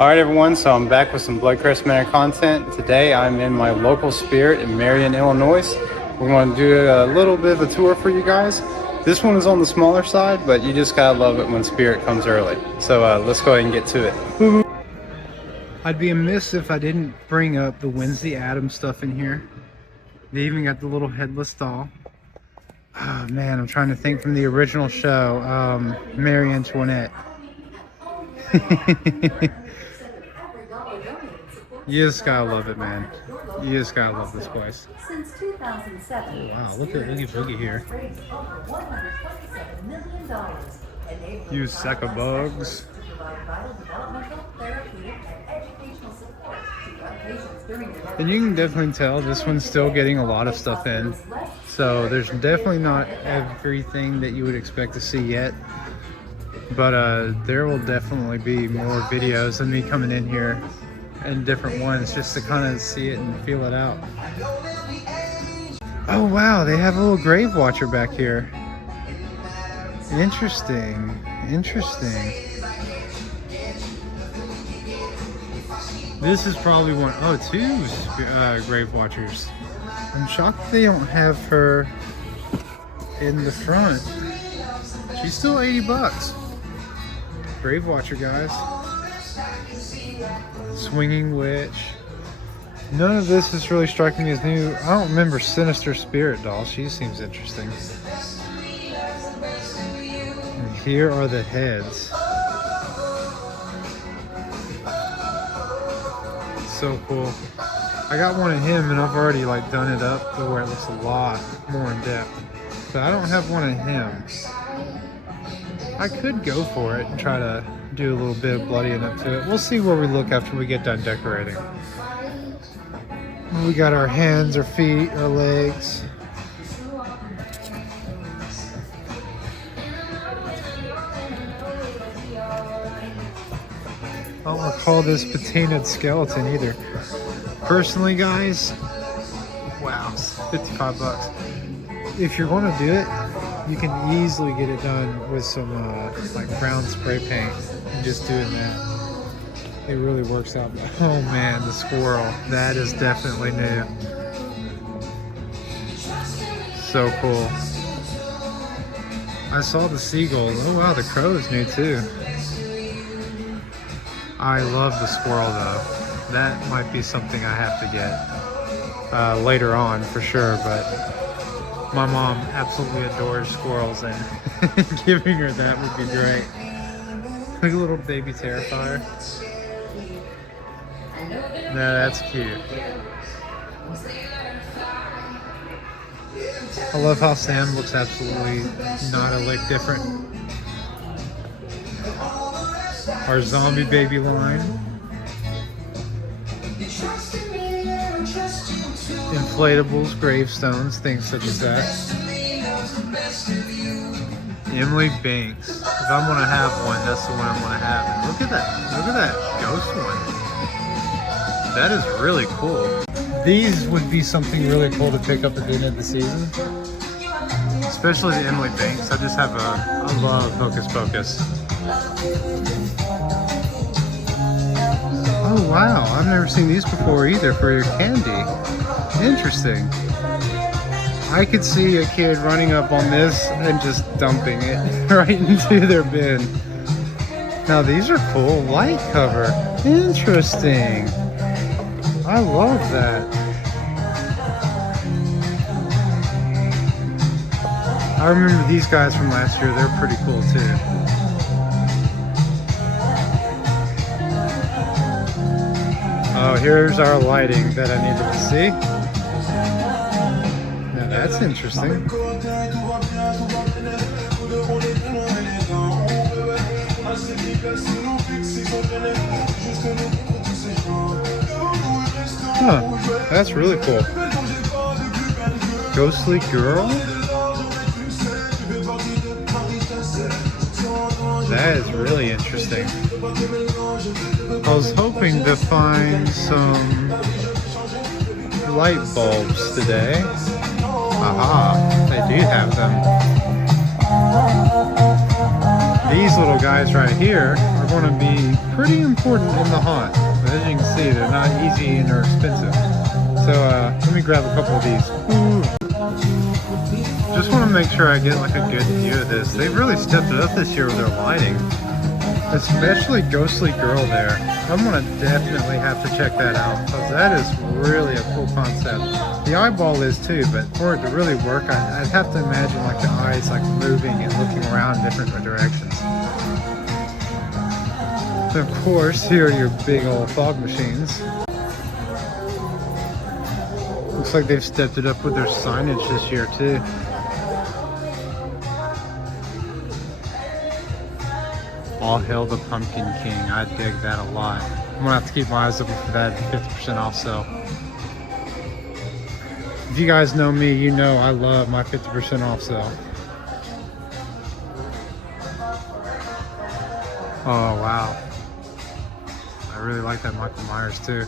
Alright everyone, so I'm back with some Blood Crest Manor content. Today I'm in my local spirit in Marion, Illinois. We're going to do a little bit of a tour for you guys. This one is on the smaller side, but you just gotta love it when spirit comes early. So let's go ahead and get to it. I'd be amiss if I didn't bring up the Wednesday Addams stuff in here. They even got the little headless doll. Oh man, I'm trying to think from the original show, Marie Antoinette. You just gotta love it, man. You just gotta love this place. Since 2007, oh, wow, look at Oogie Boogie here. You sack of bugs. And you can definitely tell this one's still getting a lot of stuff in. So there's definitely not everything that you would expect to see yet. But there will definitely be more videos of me coming in here and different ones just to kind of see it and feel it out. Oh wow, they have a little grave watcher back here. Interesting, interesting. This is probably one, oh, two grave watchers. I'm shocked they don't have her in the front. She's still 80 bucks. Grave watcher, guys. Swinging witch. None of this is really striking me as new. I don't remember Sinister Spirit doll. She seems interesting. And here are the heads. So cool. I got one of him and I've already like done it up to where it looks a lot more in depth. But I don't have one of him. I could go for it and try to do a little bit of bloodying up to it. We'll see where we look after we get done decorating. We got our hands, our feet, our legs. I don't recall this patinaed skeleton either. Personally, guys, wow, 55 bucks. If you're going to do it, you can easily get it done with some like brown spray paint and just doing that. It really works out. Oh man, the squirrel, that is definitely new. So cool. I saw the seagulls. Oh wow, the crow is new too. I love the squirrel though. That might be something I have to get later on for sure, but my mom absolutely adores squirrels and giving her that would be great. Like a little baby Terrifier. No, that's cute. I love how Sam looks absolutely not a lick different. Our zombie baby line. Inflatables, gravestones, things such as that. Emily Banks. If I'm gonna have one, that's the one I'm gonna have. And look at that ghost one. That is really cool. These would be something really cool to pick up at the end of the season. Especially the Emily Banks. I love Hocus Pocus. Oh wow, I've never seen these before either for your candy. Interesting. I could see a kid running up on this and just dumping it right into their bin. Now these are cool. Light cover. Interesting. I love that. I remember these guys from last year. They're pretty cool too. Oh, here's our lighting that I needed to see. Now that's interesting. Huh, that's really cool. Ghostly girl? That is really interesting. I was hoping to find some light bulbs today. Aha, they do have them. These little guys right here are going to be pretty important in the haunt. But as you can see, they're not easy and they're expensive. So let me grab a couple of these. Just want to make sure I get like a good view of this. They've really stepped it up this year with their lighting. Especially Ghostly Girl there. I'm going to definitely have to check that out because that is really a cool concept. The eyeball is too, but for it to really work, I'd have to imagine like the eyes like moving and looking around in different directions. Of course, here are your big old fog machines. Looks like they've stepped it up with their signage this year too. All hail the Pumpkin King. I dig that a lot. I'm gonna have to keep my eyes open for that 50% off sale. If you guys know me, you know I love my 50% off sale. Oh wow. I really like that Michael Myers too.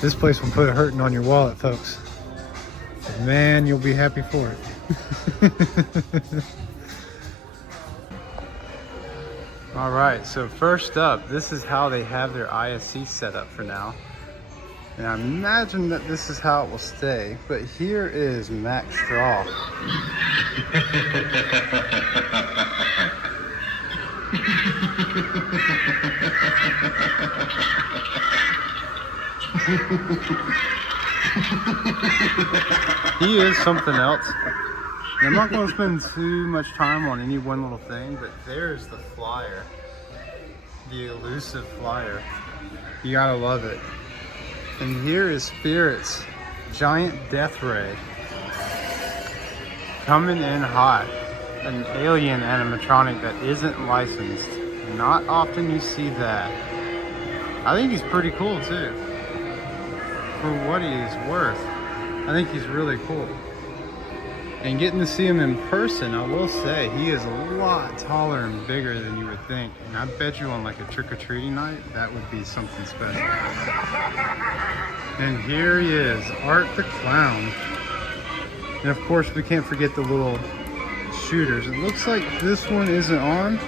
This place will put a hurting on your wallet, folks. But man, you'll be happy for it. All right, so first up, this is how they have their ISC set up for now. And I imagine that this is how it will stay, but here is Max Straw. He is something else. I'm not going to spend too much time on any one little thing, but there's the flyer. The elusive flyer. You gotta love it. And here is Spirit's giant death ray. Coming in hot. An alien animatronic that isn't licensed. Not often you see that. I think he's pretty cool too. For what he is worth. I think he's really cool. And getting to see him in person, I will say, he is a lot taller and bigger than you would think. And I bet you on like a trick-or-treating night, that would be something special. And here he is, Art the Clown. And of course, we can't forget the little shooters. It looks like this one isn't on,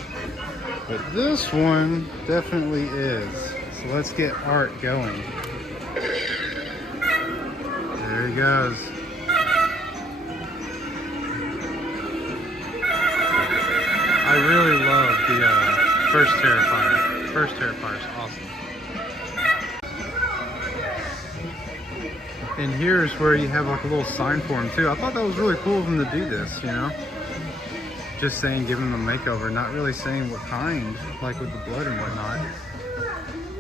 but this one definitely is. So let's get Art going. There he goes. I really love the first Terrifier. First Terrifier is awesome. And here's where you have like a little sign for him too. I thought that was really cool of them to do this, you know? Just saying, give him a makeover, not really saying what kind, like with the blood and whatnot.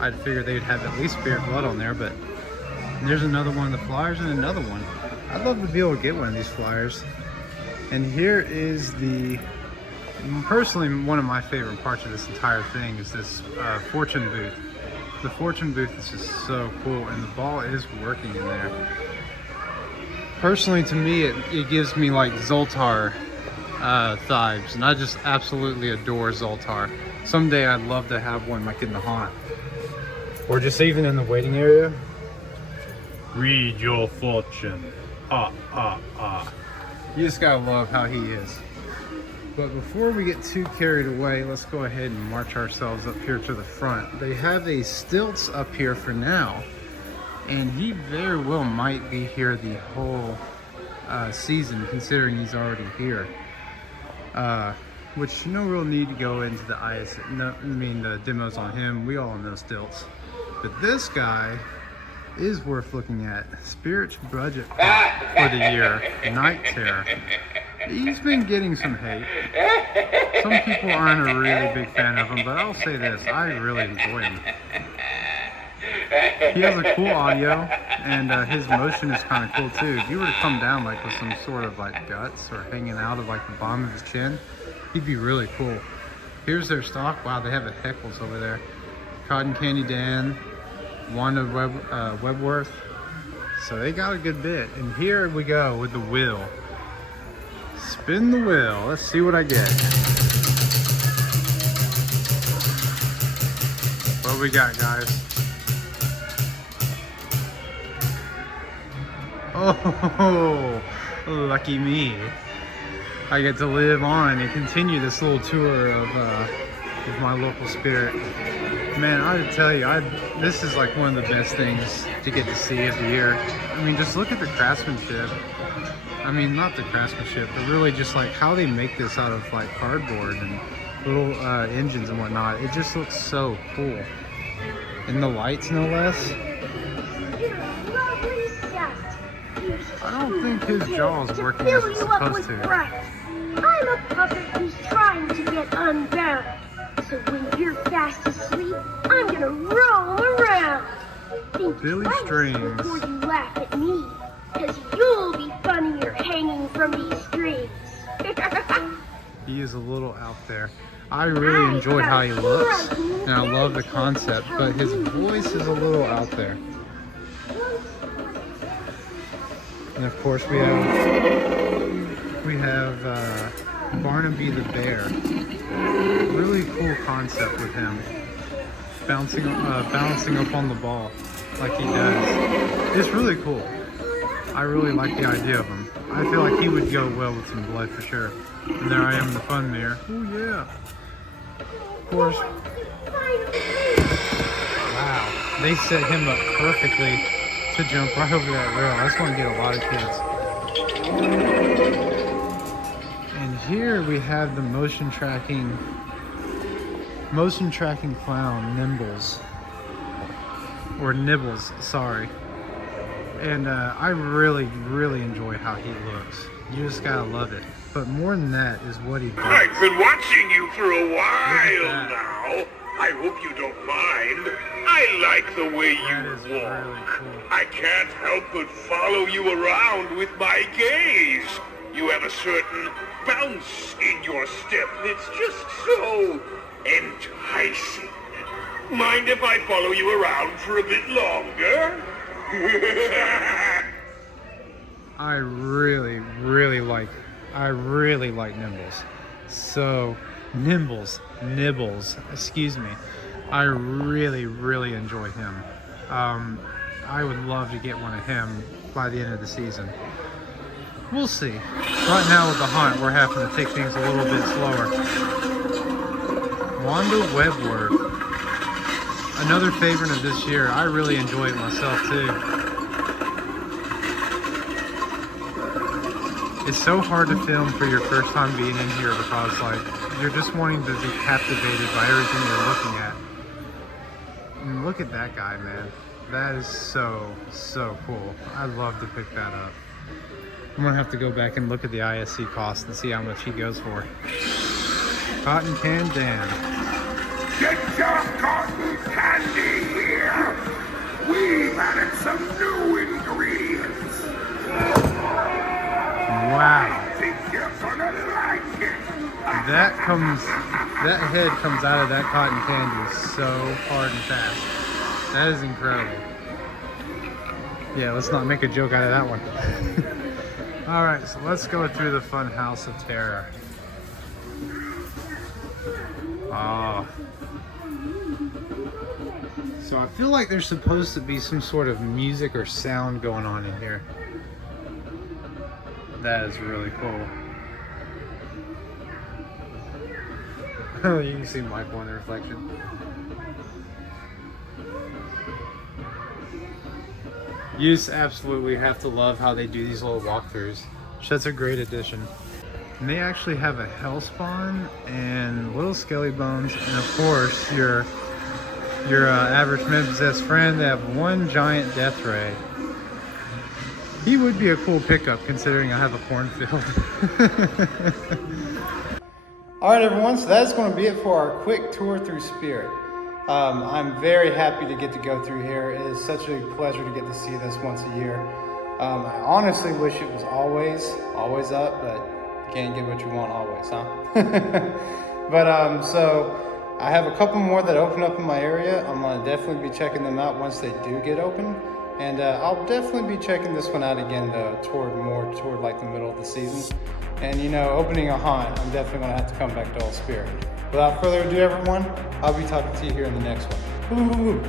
I'd figure they'd have at least Spirit Blood on there, but there's another one of the flyers and another one. I'd love to be able to get one of these flyers. And here is personally, one of my favorite parts of this entire thing is this fortune booth. The fortune booth is just so cool, and the ball is working in there. Personally, to me, it gives me like Zoltar vibes, and I just absolutely adore Zoltar. Someday I'd love to have one like in the haunt, or just even in the waiting area. Read your fortune. Ah, ah, ah. You just gotta love how he is. But before we get too carried away, let's go ahead and march ourselves up here to the front. They have a stilts up here for now, and he very well might be here the whole season, considering he's already here. Which no real need to go into the the demos on him. We all know stilts. But this guy is worth looking at. Spirit's budget for the year, Night Terror. He's been getting some hate. Some people aren't a really big fan of him, but I'll say this, I really enjoy him. He has a cool audio, and his motion is kind of cool too. If you were to come down like with some sort of like guts or hanging out of like the bottom of his chin, he'd be really cool. Here's their stock. Wow, they have a Heckles over there. Cotton Candy Dan, Wanda Webworth. So they got a good bit. And here we go with the wheel. Spin the wheel. Let's see what I get. What we got, guys? Oh, lucky me. I get to live on and continue this little tour of of my local spirit. Man, I would tell you, this is like one of the best things to get to see of the year. I mean, just look at the craftsmanship. I mean, not the craftsmanship, but really just like how they make this out of like cardboard and little engines and whatnot. It just looks so cool. And the lights, no less. I don't think his jaw is working as it's supposed to. I'm a puppet who's trying to get unbound. So when you're fast asleep, I'm gonna roll around. Think Billy twice Strings. before you laugh at me, 'cause you'll be funnier hanging from these strings. He is a little out there. I really enjoyed how he looks, and I love the concept, but his voice is a little out there. And of course we have Barnaby the bear. Really cool concept with him, bouncing up on the ball like he does. It's really cool. I really like the idea of him. I feel like he would go well with some blood for sure. And there I am in the fun mirror. Oh yeah. Of course. Wow. They set him up perfectly to jump right over that rail. That's going to get a lot of kids. And here we have the motion tracking clown, Nimbles. Or Nibbles, sorry. And I really enjoy how he looks. You just gotta love it. But more than that is what he does. I've been watching you for a while now. I hope you don't mind. I like the way you walk. Really cool. I can't help but follow you around with my gaze. You have a certain bounce in your step that's just so enticing. Mind if I follow you around for a bit longer? I really like Nimbles. So, Nibbles, excuse me. I really enjoy him. I would love to get one of him by the end of the season. We'll see. Right now with the hunt, we're having to take things a little bit slower. Wanda Webworth. Another favorite of this year. I really enjoy it myself too. It's so hard to film for your first time being in here because like you're just wanting to be captivated by everything you're looking at. And look at that guy, man. That is so cool. I'd love to pick that up. I'm gonna have to go back and look at the ISC cost and see how much he goes for. Cotton Can Dan. Get your cotton candy here! We've added some new ingredients. Wow. I think you're gonna like it. That head comes out of that cotton candy so hard and fast. That is incredible. Yeah, let's not make a joke out of that one. All right, so let's go through the fun house of terror. Oh. So I feel like there's supposed to be some sort of music or sound going on in here. That is really cool. You can see Michael in the reflection. You just absolutely have to love how they do these little walkthroughs. That's a great addition. And they actually have a Hellspawn and little Skelly Bones, and of course your average men-possessed friend. They have one giant Death Ray. He would be a cool pickup considering I have a cornfield. Alright everyone, so that's going to be it for our quick tour through Spirit. I'm very happy to get to go through here. It is such a pleasure to get to see this once a year. I honestly wish it was always up, but you can't get what you want always, huh? But so I have a couple more that open up in my area. I'm going to definitely be checking them out once they do get open. And I'll definitely be checking this one out again though, toward like the middle of the season. And you know, opening a hunt, I'm definitely gonna have to come back to Old Spirit. Without further ado everyone, I'll be talking to you here in the next one. Woo-hoo-hoo.